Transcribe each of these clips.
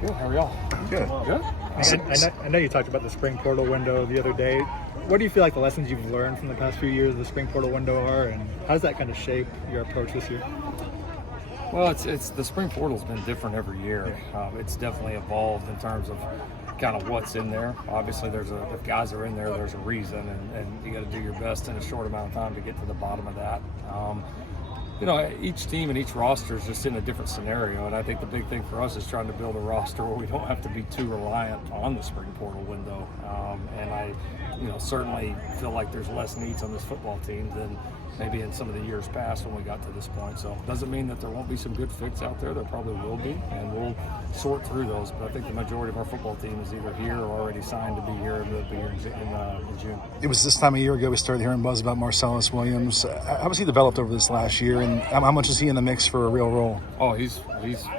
Good. How are y'all? Good. Good. I know you talked about the spring portal window the other day. What do you feel like the lessons you've learned from the past few years of the spring portal window are, and how does that kind of shape your approach this year? Well, it's the spring portal's been different every year. It's definitely evolved in terms of kind of what's in there. Obviously, if guys are in there, there's a reason, and you got to do your best in a short amount of time to get to the bottom of that. Each team and each roster is just in a different scenario, and I think the big thing for us is trying to build a roster where we don't have to be too reliant on the spring portal window. And I, certainly feel like there's less needs on this football team than maybe in some of the years past when we got to this point. So it doesn't mean that there won't be some good fits out there. There probably will be, and we'll sort through those. But I think the majority of our football team is either here or already signed to be here, and they'll be here in June. It was this time a year ago we started hearing buzz about Marcellus Williams. How has he developed over this last year, and how much is he in the mix for a real role? Oh, he's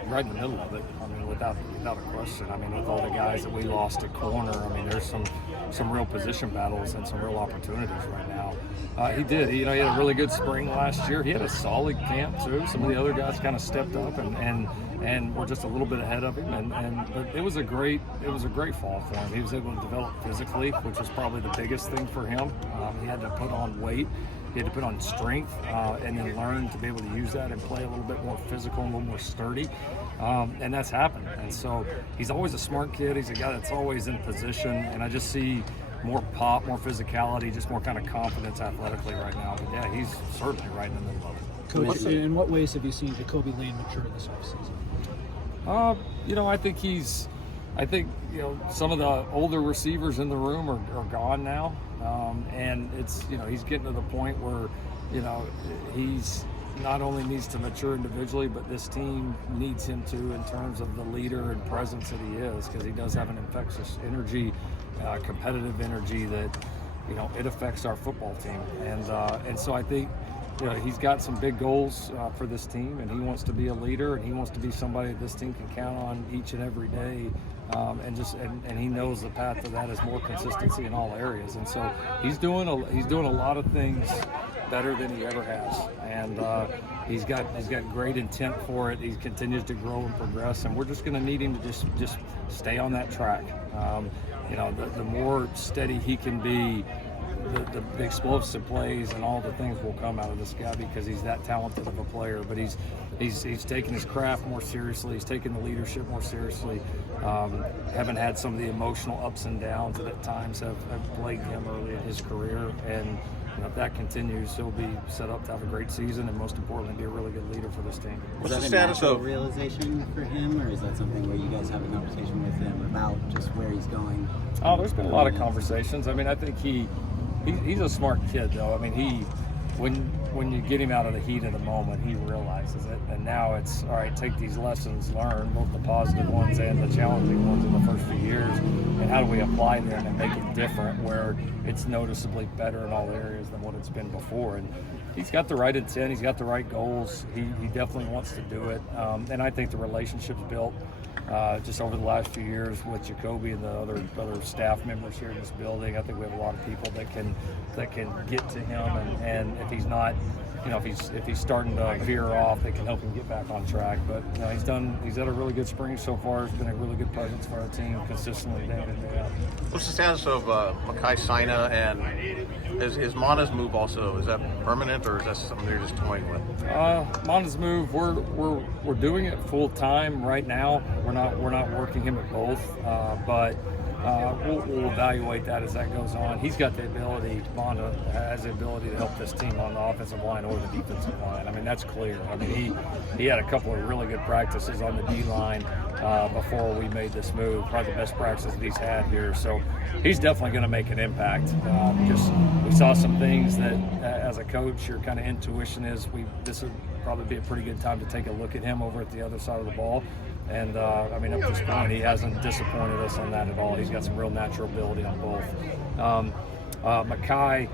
right in the middle of it. I mean, without a question. I mean, with all the guys that we lost at corner, I mean, there's some real position battles and some real opportunities right now. He did. He had a really good spring last year. He had a solid camp too. Some of the other guys kind of stepped up and were just a little bit ahead of him. But it was a great fall for him. He was able to develop physically, which was probably the biggest thing for him. He had to put on weight. He had to put on strength and then learn to be able to use that and play a little bit more physical, a little more sturdy. And that's happened. And so he's always a smart kid. He's a guy that's always in position. And I just see more pop, more physicality, just more kind of confidence athletically right now. But yeah, he's certainly right in the middle of it. Coach, in what ways have you seen Jacoby Lane mature this offseason? I think some of the older receivers in the room are gone now, and it's he's getting to the point where he's not only needs to mature individually, but this team needs him to in terms of the leader and presence that he is, because he does have an infectious energy, competitive energy that it affects our football team, and so I think. He's got some big goals for this team, and he wants to be a leader, and he wants to be somebody that this team can count on each and every day. And he knows the path to that is more consistency in all areas. And so he's doing a lot of things better than he ever has, and he's got great intent for it. He continues to grow and progress, and we're just going to need him to just stay on that track. The more steady he can be. The explosive plays and all the things will come out of this guy because he's that talented of a player. But he's taking his craft more seriously. He's taking the leadership more seriously. Haven't had some of the emotional ups and downs that at times have plagued him early in his career. And if that continues, he'll be set up to have a great season and most importantly be a really good leader for this team. Is that a natural realization for him, or is that something where you guys have a conversation with him about just where he's going? Oh, there's been a lot of conversations. I mean, I think he's a smart kid, though. I mean, when you get him out of the heat of the moment, he realizes it. And now it's, all right, take these lessons learned, both the positive ones and the challenging ones in the first few years, and how do we apply them and make it different where it's noticeably better in all areas than what it's been before. And he's got the right intent. He's got the right goals. He definitely wants to do it. And I think the relationship's built just over the last few years with Jacoby and the other staff members here in this building. I think we have a lot of people that can get to him, and if he's not, if he's starting to veer off, they can help him get back on track. But he's had a really good spring so far. He's been a really good presence for our team consistently day in and day out. What's the status of Makai Sina, and is Mana's move also, is that permanent, or is that something they're just toying with? Mana's move, we're doing it full time right now. We're not working him at both, but we'll evaluate that as that goes on. He's got the ability, Mana has the ability to help this team on the offensive line or the defensive line. I mean, that's clear. I mean, he had a couple of really good practices on the D-line before we made this move, probably the best practices that he's had here. So he's definitely going to make an impact. We saw some things that, as a coach, your kind of intuition is this would probably be a pretty good time to take a look at him over at the other side of the ball. And, up to this point, he hasn't disappointed us on that at all. He's got some real natural ability on both. Makai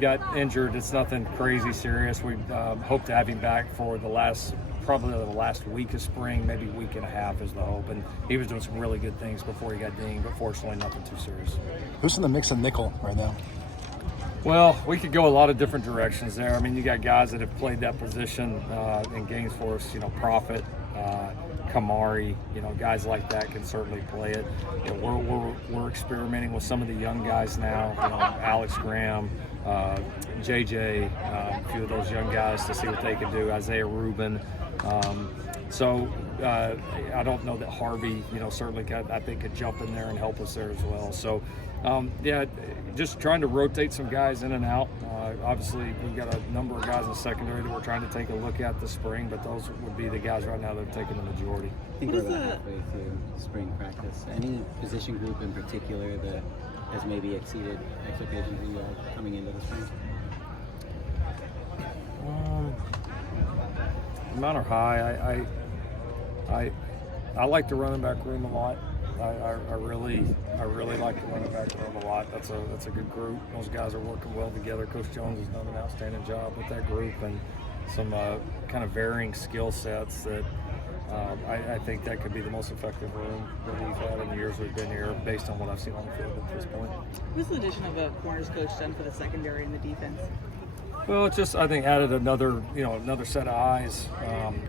got injured. It's nothing crazy serious. We hope to have him back for probably the last week of spring, maybe week and a half is the hope. And he was doing some really good things before he got dinged, but fortunately nothing too serious. Who's in the mix of nickel right now? Well, we could go a lot of different directions there. I mean, you got guys that have played that position in games for us. You know, Prophet, Kamari. You know, guys like that can certainly play it. You know, we're experimenting with some of the young guys now. You know, Alex Graham, JJ, a few of those young guys to see what they can do. Isaiah Rubin. So I don't know that Harvey, you know, certainly I think could jump in there and help us there as well. So yeah, just trying to rotate some guys in and out. Obviously, we've got a number of guys in the secondary that we're trying to take a look at this spring, but those would be the guys right now that have taken the majority. I think we're about halfway through spring practice. Any position group in particular that has maybe exceeded expectations for you all coming into the spring? Amount are high. I like the running back room a lot. I really like the running back room a lot. That's a good group. Those guys are working well together. Coach Jones has done an outstanding job with that group and some kind of varying skill sets that I think that could be the most effective room that we've had in the years we've been here, based on what I've seen on the field at this point. What's the addition of a corners coach done for the secondary and the defense? Well, it just, I think, added another set of eyes,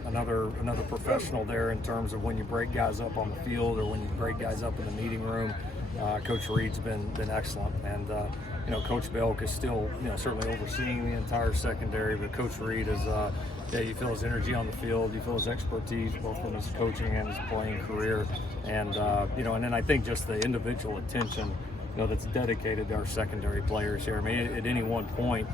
another professional there in terms of when you break guys up on the field or when you break guys up in the meeting room. Coach Reed's been excellent, and you know, Coach Belk is still, you know, certainly overseeing the entire secondary, but Coach Reed is, yeah, you feel his energy on the field, you feel his expertise both from his coaching and his playing career, and you know, and then I think just the individual attention, you know, that's dedicated to our secondary players here. I mean, at any one point,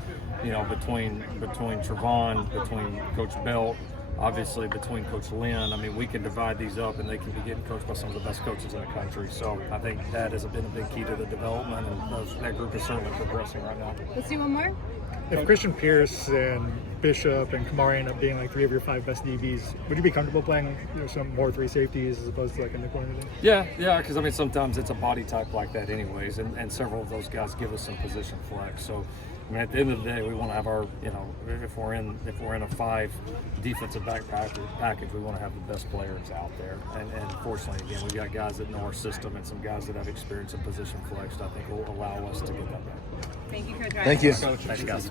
you know, between Trevon, between Coach Belt, obviously between Coach Lynn, I mean, we can divide these up and they can be getting coached by some of the best coaches in the country. So I think that has been a big key to the development, and that group is certainly progressing right now. Let's do one more. If Christian Pierce and Bishop and Kamari end up being like 3 of your 5 best DBs, would you be comfortable playing, you know, some more 3 safeties as opposed to like a nickel or anything? Yeah, because I mean, sometimes it's a body type like that anyways, and several of those guys give us some position flex. So I mean, at the end of the day, we want to have our, you know, if we're in a 5 defensive back package, we want to have the best players out there. And fortunately, again, we got guys that know our system and some guys that have experience in position flex that I think will allow us to get that back. Thank you, Coach. Thank you. Thanks, guys.